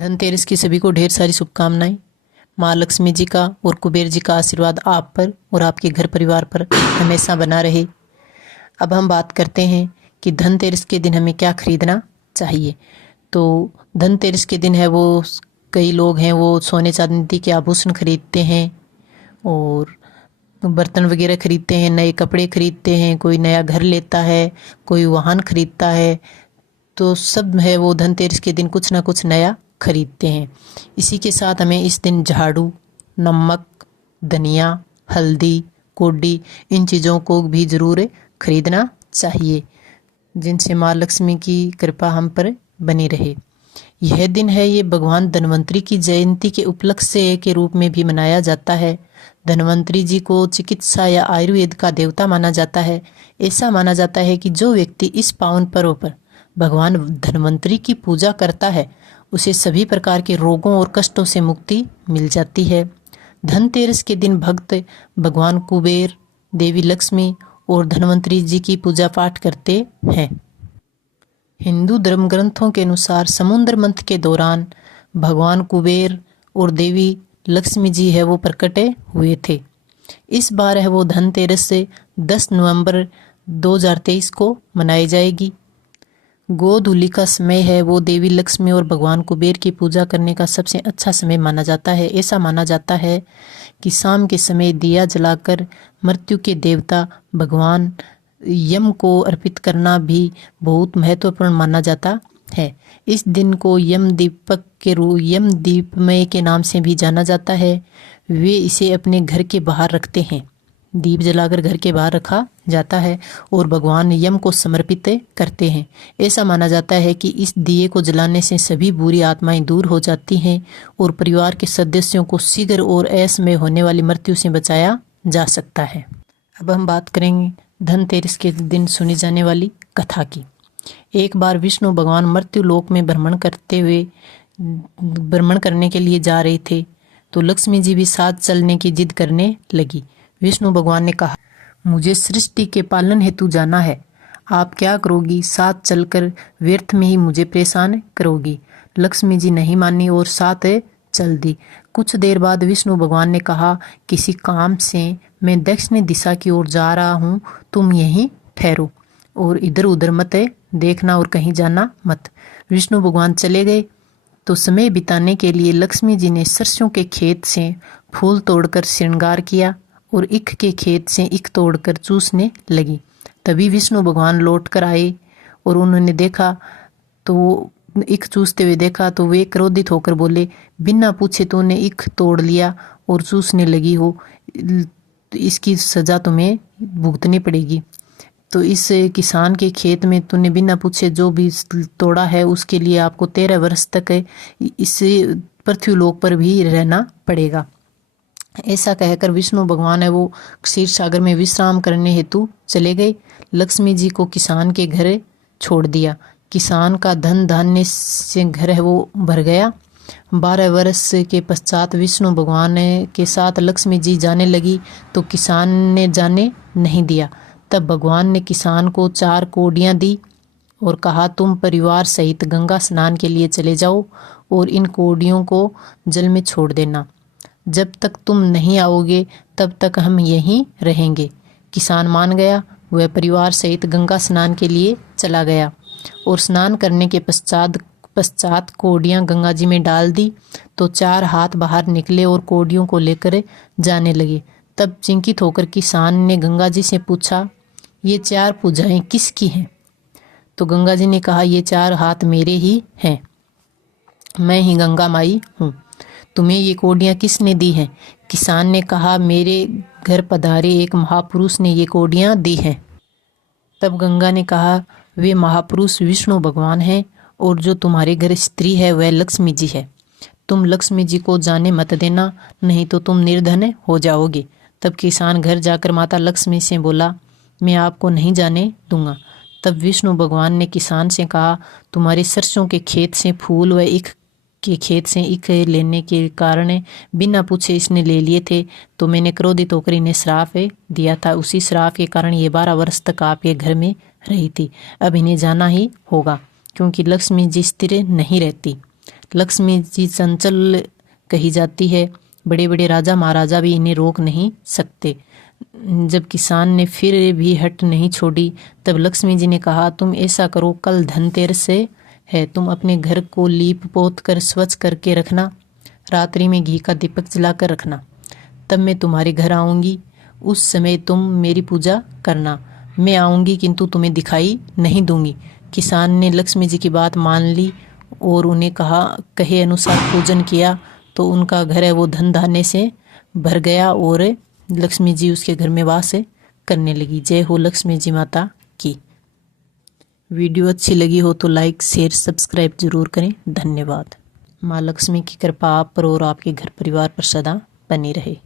धनतेरस की सभी को ढेर सारी शुभकामनाएं। माँ लक्ष्मी जी का और कुबेर जी का आशीर्वाद आप पर और आपके घर परिवार पर हमेशा बना रहे। अब हम बात करते हैं कि धनतेरस के दिन हमें क्या खरीदना चाहिए। तो धनतेरस के दिन है वो कई लोग हैं वो सोने चांदी के आभूषण खरीदते हैं और बर्तन वगैरह खरीदते हैं, नए कपड़े खरीदते हैं, कोई नया घर लेता है, कोई वाहन खरीदता है। तो सब है वो धनतेरस के दिन कुछ ना कुछ नया खरीदते हैं। इसी के साथ हमें इस दिन झाड़ू, नमक, धनिया, हल्दी, कोडी इन चीज़ों को भी ज़रूर खरीदना चाहिए, जिनसे माँ लक्ष्मी की कृपा हम पर बनी रहे। यह दिन है ये भगवान धन्वंतरी की जयंती के उपलक्ष्य के रूप में भी मनाया जाता है। धन्वंतरी जी को चिकित्सा या आयुर्वेद का देवता माना जाता है। ऐसा माना जाता है कि जो व्यक्ति इस पावन पर्व पर भगवान धन्वंतरी की पूजा करता है उसे सभी प्रकार के रोगों और कष्टों से मुक्ति मिल जाती है। धनतेरस के दिन भक्त भगवान कुबेर, देवी लक्ष्मी और धन्वंतरी जी की पूजा पाठ करते हैं। हिंदू धर्म ग्रंथों के अनुसार समुद्र मंथन के दौरान भगवान कुबेर और देवी लक्ष्मी जी है वो प्रकट हुए थे। इस बार है वो धनतेरस से 10 नवंबर 2023 को मनाई जाएगी। गोधूली का समय है वो देवी लक्ष्मी और भगवान कुबेर की पूजा करने का सबसे अच्छा समय माना जाता है। ऐसा माना जाता है कि शाम के समय दिया जलाकर मृत्यु के देवता भगवान यम को अर्पित करना भी बहुत महत्वपूर्ण माना जाता है। इस दिन को यम दीपमय के नाम से भी जाना जाता है। वे इसे अपने घर के बाहर रखते हैं। दीप जलाकर घर के बाहर रखा जाता है और भगवान यम को समर्पित करते हैं। ऐसा माना जाता है कि इस दिए को जलाने से सभी बुरी आत्माएं दूर हो जाती हैं और परिवार के सदस्यों को शीघ्र और ऐश में होने वाली मृत्यु से बचाया जा सकता है। अब हम बात करेंगे धनतेरस के दिन सुनी जाने वाली कथा की। एक बार विष्णु भगवान मृत्यु लोक में भ्रमण करने के लिए जा रहे थे तो लक्ष्मी जी भी साथ चलने की जिद करने लगी। विष्णु भगवान ने कहा, मुझे सृष्टि के पालन हेतु जाना है, आप क्या करोगी? साथ चलकर व्यर्थ में ही मुझे परेशान करोगी। लक्ष्मी जी नहीं मानी और साथ चल दी। कुछ देर बाद विष्णु भगवान ने कहा, किसी काम से मैं दक्षिण दिशा की ओर जा रहा हूँ, तुम यहीं ठहरो और इधर उधर मत देखना और कहीं जाना मत। विष्णु भगवान चले गए तो समय बिताने के लिए लक्ष्मी जी ने सरसों के खेत से फूल तोड़कर श्रृंगार किया और ईख के खेत से ईख तोड़कर चूसने लगी। तभी विष्णु भगवान लौट कर आए और उन्होंने देखा तो ईख चूसते हुए देखा तो वे क्रोधित होकर बोले, बिना पूछे तूने ईख तोड़ लिया और चूसने लगी हो, इसकी सजा तुम्हें भुगतनी पड़ेगी। तो इस किसान के खेत में तूने बिना पूछे जो भी तोड़ा है उसके लिए आपको 13 वर्ष तक इस पृथ्वी लोक पर भी रहना पड़ेगा। ऐसा कहकर विष्णु भगवान है वो क्षीर सागर में विश्राम करने हेतु चले गए। लक्ष्मी जी को किसान के घर छोड़ दिया। किसान का धन धान्य से घर है वो भर गया। 12 वर्ष के पश्चात विष्णु भगवान के साथ लक्ष्मी जी जाने लगी तो किसान ने जाने नहीं दिया। तब भगवान ने किसान को 4 कोडियाँ दी और कहा, तुम परिवार सहित गंगा स्नान के लिए चले जाओ और इन कोडियों को जल में छोड़ देना। जब तक तुम नहीं आओगे तब तक हम यहीं रहेंगे। किसान मान गया। वह परिवार सहित गंगा स्नान के लिए चला गया और स्नान करने के पश्चात कोडियाँ गंगा जी में डाल दी तो 4 हाथ बाहर निकले और कोडियों को लेकर जाने लगे। तब चिंतित होकर किसान ने गंगा जी से पूछा, ये 4 पूजाएं किसकी हैं? तो गंगा जी ने कहा, ये 4 हाथ मेरे ही हैं, मैं ही गंगा माई हूँ। तुम्हें ये कोडियाँ किसने दी हैं? किसान ने कहा, मेरे घर पधारे एक महापुरुष ने ये कोडियाँ दी हैं। तब गंगा ने कहा, वे महापुरुष विष्णु भगवान हैं और जो तुम्हारे घर स्त्री है वह लक्ष्मी जी है। तुम लक्ष्मी जी को जाने मत देना, नहीं तो तुम निर्धन हो जाओगे। तब किसान घर जाकर माता लक्ष्मी से बोला, मैं आपको नहीं जाने दूंगा। तब विष्णु भगवान ने किसान से कहा, तुम्हारे सरसों के खेत से फूल व ईख के खेत से ईख लेने के कारण बिना पूछे इसने ले लिए थे तो मैंने क्रोधित होकर इन्हें श्राप दिया था। उसी श्राप के कारण ये 12 वर्ष तक आपके घर में रही थी। अब इन्हें जाना ही होगा क्योंकि लक्ष्मी जी स्थिर नहीं रहती। लक्ष्मी जी चंचल कही जाती है, बड़े बड़े राजा महाराजा भी इन्हें रोक नहीं सकते। जब किसान ने फिर भी हट नहीं छोड़ी, तब लक्ष्मी जी ने कहा, तुम ऐसा करो, कल धनतेरस है, तुम अपने घर को लीप पोत कर स्वच्छ करके रखना, रात्रि में घी का दीपक जलाकर रखना, तब मैं तुम्हारे घर आऊँगी। उस समय तुम मेरी पूजा करना। मैं आऊँगी किंतु तुम्हें दिखाई नहीं दूंगी। किसान ने लक्ष्मी जी की बात मान ली और उन्हें कहे अनुसार पूजन किया, तो उनका घर है वो धन धान्य से भर गया और लक्ष्मी जी उसके घर में वास करने लगी। जय हो लक्ष्मी जी माता की। वीडियो अच्छी लगी हो तो लाइक शेयर सब्सक्राइब जरूर करें। धन्यवाद। माँ लक्ष्मी की कृपा आप पर और आपके घर परिवार पर सदा बनी रहे।